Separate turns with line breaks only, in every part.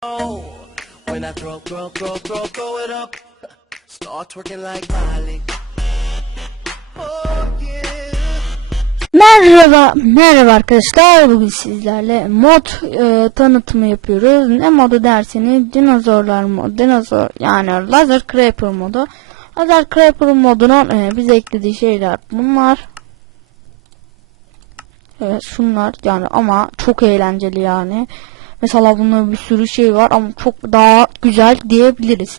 When I throw, throw, throw, throw, throw it up, start twerking like Miley. Oh yeah.
Merhaba, merhaba arkadaşlar. Bugün sizlerle mod e, tanıtımı yapıyoruz. Ne modu derseniz dinozorlar modu, dinozor yani laser creeper modu. Laser creeper modunun e, bize eklediği şeyler bunlar. Evet şunlar yani ama çok eğlenceli yani. Mesela bunda bir sürü şey var ama çok daha güzel diyebiliriz.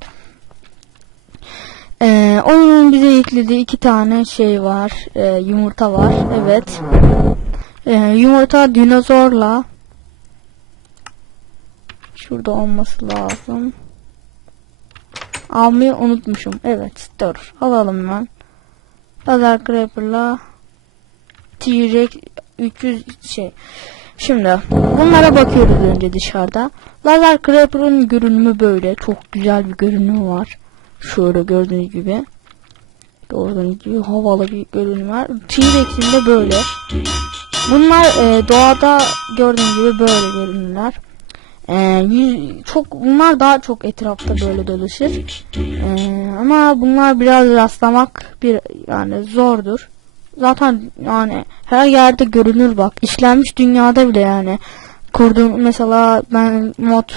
Ee, oyunun bize eklediği iki tane şey var. Ee, yumurta var. Evet. Ee, yumurta dinozorla şurada olması lazım. Almayı unutmuşum. Evet. Dur. Alalım hemen. Lazer Creeper'la T-Rex 300 şey. Şimdi bunlara bakıyoruz önce dışarıda. Lazer Creeper'ın görünümü böyle. Çok güzel bir görünümü var. Şöyle gördüğünüz gibi. Gördüğünüz gibi havalı bir görünüm var. T-Rex'in de böyle. Bunlar e, doğada gördüğünüz gibi böyle görünürler. E, çok bunlar daha çok etrafta böyle dolaşır. E, ama bunlar biraz rastlamak bir yani zordur. Zaten yani her yerde görünür bak. İşlenmiş dünyada bile yani. Kurduğum mesela ben mod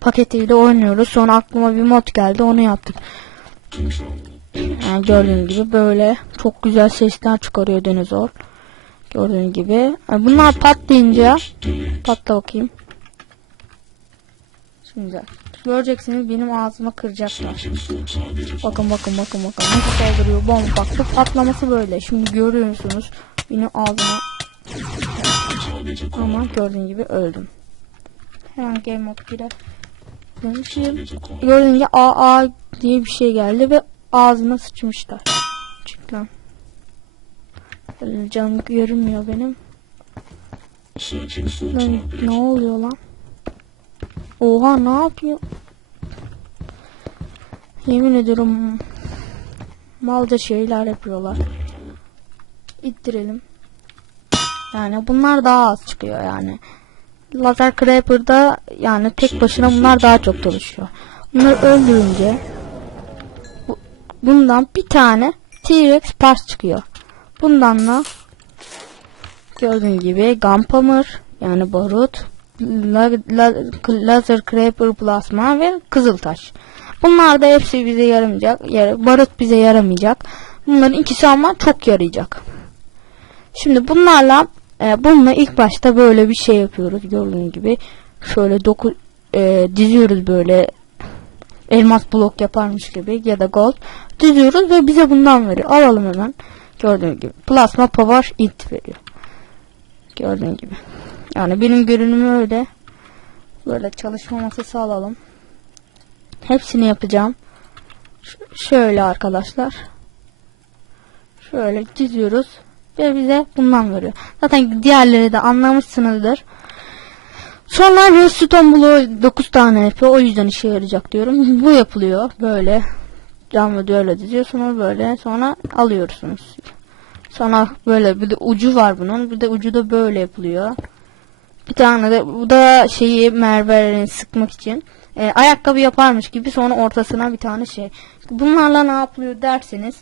paketiyle oynuyoruz. Sonra aklıma bir mod geldi onu yaptık. Yani gördüğünüz gibi böyle çok güzel sesler çıkarıyor dinozor. Gördüğünüz gibi. Yani bunlar patlayınca patla bakayım. Şimdi göreceksiniz benim ağzıma kıracaklar. Bakın bakın bakın bakın nasıl saldırıyor bomba bak bu patlaması böyle. Şimdi görüyorsunuz benim ağzıma ama gördüğünüz gibi öldüm. Hemen game mode 1'e dönüşeyim. Gördüğünüz gibi AA diye bir şey geldi ve ağzına sıçmışlar. Çık lan. Canım görünmüyor benim. Lan ne oluyor lan? Oha ne yapıyor? Yemin ediyorum malca şeyler yapıyorlar. İttirelim. Yani bunlar daha az çıkıyor yani. Lazer Creeper'da yani tek başına bunlar daha çok çalışıyor. Bunları öldürünce bu- bundan bir tane T-Rex pars çıkıyor. Bundan da gördüğün gibi Gunpowder yani barut, Laser Creeper plasma ve Kızıltaş. Bunlar da hepsi bize yaramayacak. Yar, barut bize yaramayacak. Bunların ikisi ama çok yarayacak. Şimdi bunlarla e, bununla ilk başta böyle bir şey yapıyoruz gördüğünüz gibi. Şöyle doku e, diziyoruz böyle elmas blok yaparmış gibi ya da gold diziyoruz ve bize bundan veriyor. Alalım hemen. Gördüğünüz gibi. Plasma power int veriyor. Gördüğünüz gibi. Yani benim görünümü öyle. Böyle çalışma masası alalım. Hepsini yapacağım. Ş- şöyle arkadaşlar. Şöyle diziyoruz. Ve bize bundan veriyor. Zaten diğerleri de anlamışsınızdır. Sonra redstone bloğu 9 tane yapıyor. O yüzden işe yarayacak diyorum. Bu yapılıyor. Böyle. Cam ve böyle diziyorsunuz böyle. Sonra alıyorsunuz. Sonra böyle bir de ucu var bunun. Bir de ucu da böyle yapılıyor. Bir tane de bu da şeyi merverini sıkmak için. E, ayakkabı yaparmış gibi sonra ortasına bir tane şey. Bunlarla ne yapılıyor derseniz.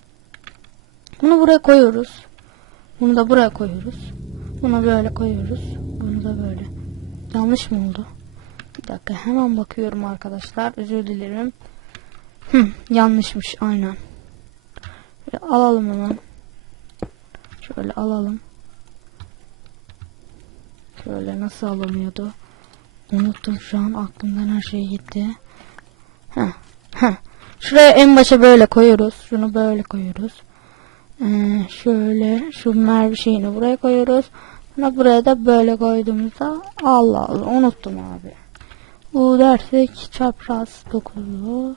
Bunu buraya koyuyoruz. Bunu da buraya koyuyoruz. Bunu böyle koyuyoruz. Bunu da böyle. Yanlış mı oldu? Bir dakika hemen bakıyorum arkadaşlar. Özür dilerim. Hı, yanlışmış aynen. Şöyle alalım hemen. Şöyle alalım. Şöyle nasıl alınıyordu? Unuttum şu an aklımdan her şey gitti. Heh, heh. Şuraya en başa böyle koyuyoruz. Şunu böyle koyuyoruz. Ee, şöyle şu merve şeyini buraya koyuyoruz. Sonra buraya da böyle koyduğumuzda Allah Allah unuttum abi. Bu dersek çapraz dokuzlu.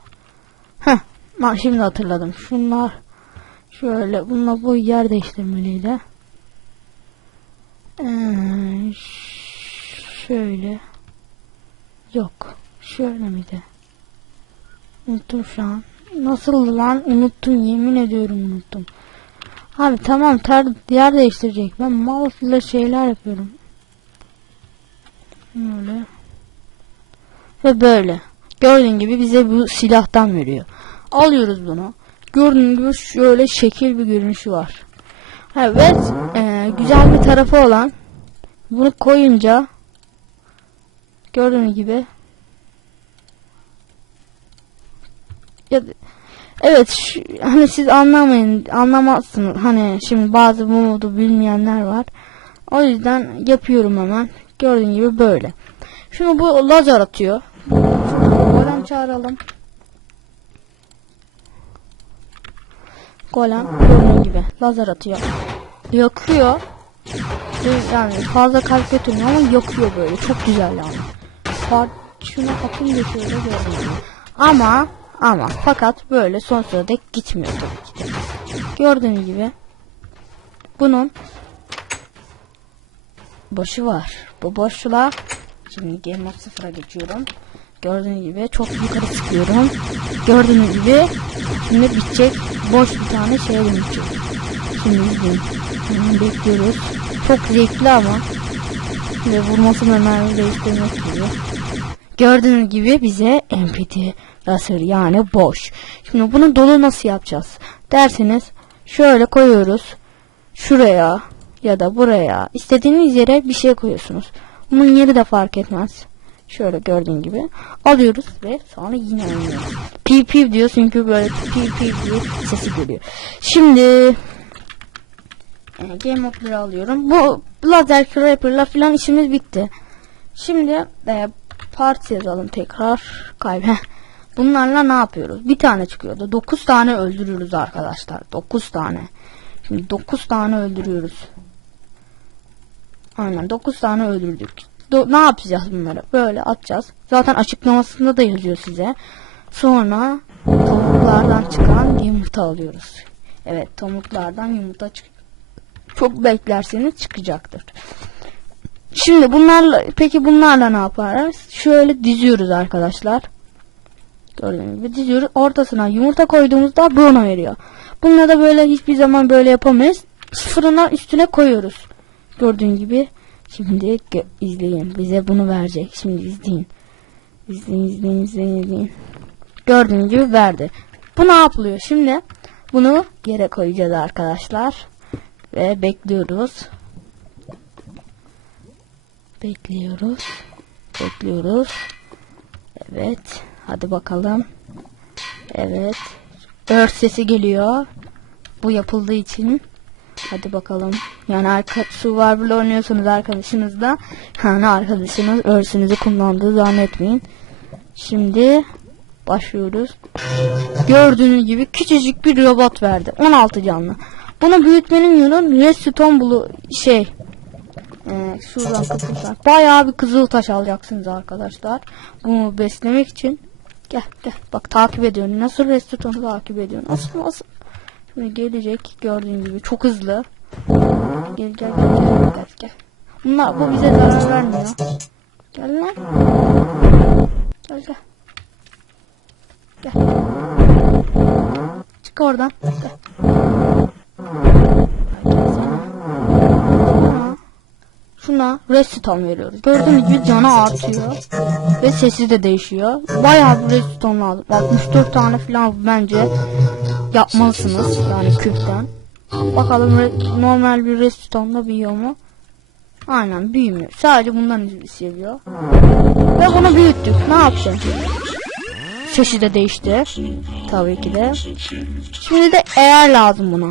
Heh, ben şimdi hatırladım. Şunlar şöyle bununla bu yer değiştirmeliydi. Ee, şöyle yok. Şöyle miydi? Unuttum şu an. Nasıl lan? Unuttum. Yemin ediyorum unuttum. Abi tamam ter yer değiştirecek. Ben mouse ile şeyler yapıyorum. Böyle. Ve böyle. Gördüğün gibi bize bu silahtan veriyor. Alıyoruz bunu. Gördüğün gibi şöyle şekil bir görünüşü var. Evet. e, güzel bir tarafı olan bunu koyunca gördüğünüz gibi. Ya, evet şu, hani siz anlamayın anlamazsınız. Hani şimdi bazı bu modu bilmeyenler var. O yüzden yapıyorum hemen. Gördüğün gibi böyle. Şimdi bu lazer atıyor. Golem çağıralım. Golem gördüğün gibi lazer atıyor. Yakıyor. Yani fazla kalp götürmüyor ama yakıyor böyle. Çok güzel yani Par şuna atınca şöyle gördüğün gibi ama ama fakat böyle son sırada gitmiyor tabii ki de. Gördüğünüz gibi bunun başı var. Bu boşluğa şimdi Game of sıfıra geçiyorum. Gördüğünüz gibi çok yukarı sıkıyorum. Gördüğünüz gibi şimdi bitecek boş bir tane şeye dönüşecek. Şimdi izleyin. Bekliyoruz. Çok zevkli ama ve vurması mermi değiştirmek gibi. Gördüğünüz gibi bize empty laser yani boş. Şimdi bunu dolu nasıl yapacağız? Derseniz şöyle koyuyoruz. Şuraya ya da buraya istediğiniz yere bir şey koyuyorsunuz. Bunun yeri de fark etmez. Şöyle gördüğün gibi alıyoruz ve sonra yine oynuyoruz. Piv piv diyor çünkü böyle piv piv diye sesi geliyor. Şimdi e, Game Over'ı alıyorum. Bu Laser Creeper'la falan işimiz bitti. Şimdi e, parti yazalım tekrar. Kaybe. Bunlarla ne yapıyoruz? Bir tane çıkıyordu. 9 tane öldürüyoruz arkadaşlar. 9 tane. Şimdi 9 tane öldürüyoruz. Aynen 9 tane öldürdük. Do- ne yapacağız bunları? Böyle atacağız. Zaten açıklamasında da yazıyor size. Sonra tavuklardan çıkan yumurta alıyoruz. Evet tavuklardan yumurta çık. Çok beklerseniz çıkacaktır. Şimdi bunlarla peki bunlarla ne yaparız? Şöyle diziyoruz arkadaşlar. Gördüğünüz gibi diziyoruz. Ortasına yumurta koyduğumuzda bunu veriyor. Bununla da böyle hiçbir zaman böyle yapamayız. Fırına üstüne koyuyoruz. Gördüğün gibi. Şimdi izleyin. Bize bunu verecek. Şimdi izleyin. İzleyin, izleyin, izleyin, izleyin. Gördüğünüz gibi verdi. Bu ne yapılıyor? Şimdi bunu yere koyacağız arkadaşlar. Ve bekliyoruz. Bekliyoruz. Bekliyoruz. Evet. Hadi bakalım. Evet. Ört sesi geliyor. Bu yapıldığı için. Hadi bakalım. Yani arka Survivor'la oynuyorsanız arkadaşınızla yani arkadaşınız örsünüzü kullandığı zannetmeyin. Şimdi başlıyoruz. Gördüğünüz gibi küçücük bir robot verdi. 16 canlı. Bunu büyütmenin yolu redstone bulu şey ee, şuradan kızıltaş. Bayağı bir kızıl taş alacaksınız arkadaşlar. Bunu beslemek için. Gel gel. Bak takip ediyorum. Nasıl restoranı takip ediyor? Nasıl nasıl? Şimdi gelecek gördüğün gibi çok hızlı. Gel gel gel gel gel. gel. Bunlar bu bize zarar vermiyor. Gel lan. Gel gel. Gel. Çık oradan. Gel. Şuna redstone veriyoruz. Gördüğünüz gibi canı artıyor. Ve sesi de değişiyor. Bayağı bir redstone lazım. 64 tane falan bence yapmalısınız. Yani küpten. Bakalım normal bir redstone'da büyüyor mu? Aynen büyümüyor. Sadece bundan seviyor. Ve bunu büyüttük. Ne yapacağız? Sesi de değişti. Tabii ki de. Şimdi de eğer lazım buna.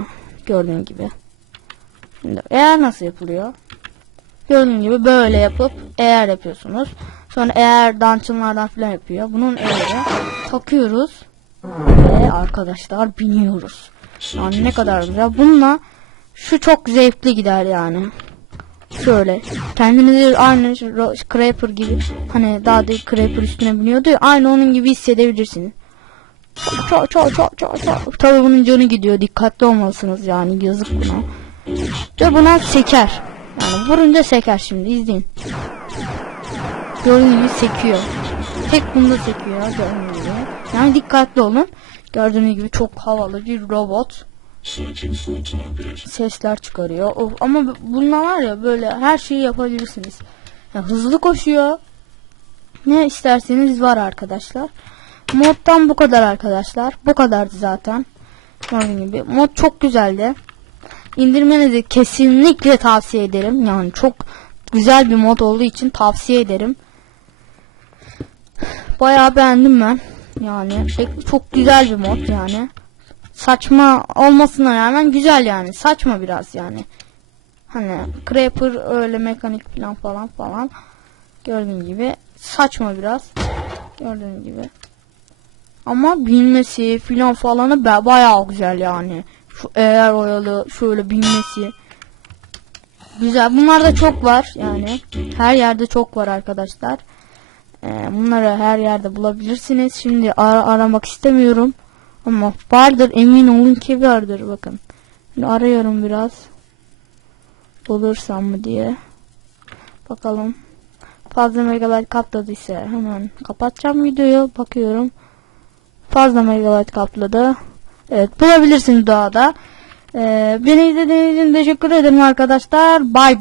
Gördüğün gibi. Şimdi eğer nasıl yapılıyor? Gördüğün gibi böyle yapıp eğer yapıyorsunuz. Sonra eğer dançınlardan falan yapıyor. Bunun eğeri takıyoruz. Ve arkadaşlar biniyoruz. Yani ne kadar güzel. Bununla şu çok zevkli gider yani. Şöyle. Kendinizi aynı Creeper gibi hani daha da Creeper üstüne biniyordu ya. Aynı onun gibi hissedebilirsiniz. Çok çok çok çok çok. Tabii bunun canı gidiyor. Dikkatli olmalısınız yani. Yazık buna. Ve buna seker. Yani vurunca seker şimdi izleyin. Gördüğünüz gibi sekiyor. Tek bunda sekiyor gördüğünüz gibi. Yani dikkatli olun. Gördüğünüz gibi çok havalı bir robot. Sesler çıkarıyor. Of, ama bununla var ya böyle her şeyi yapabilirsiniz. Yani hızlı koşuyor. Ne isterseniz var arkadaşlar. Moddan bu kadar arkadaşlar. Bu kadardı zaten. Gördüğünüz gibi. Mod çok güzeldi. İndirmenizi kesinlikle tavsiye ederim. Yani çok güzel bir mod olduğu için tavsiye ederim. Bayağı beğendim ben. Yani şey- çok güzel bir mod yani. Saçma olmasına rağmen güzel yani. Saçma biraz yani. Hani Creeper öyle mekanik falan falan falan. Gördüğün gibi saçma biraz. Gördüğün gibi. Ama bilmesi filan falanı ba- bayağı güzel yani. Şu eğer oyalı şöyle bilmesi. Güzel. Bunlar da çok var yani. Her yerde çok var arkadaşlar. Ee, bunları her yerde bulabilirsiniz. Şimdi ara- aramak istemiyorum. Ama vardır emin olun ki vardır bakın. Şimdi arıyorum biraz. Bulursam mı diye. Bakalım. Fazla megabayt kapladıysa hemen kapatacağım videoyu. Bakıyorum. Fazla megabayt kapladı. Evet bulabilirsiniz doğada. Ee, beni izlediğiniz için teşekkür ederim arkadaşlar. Bye.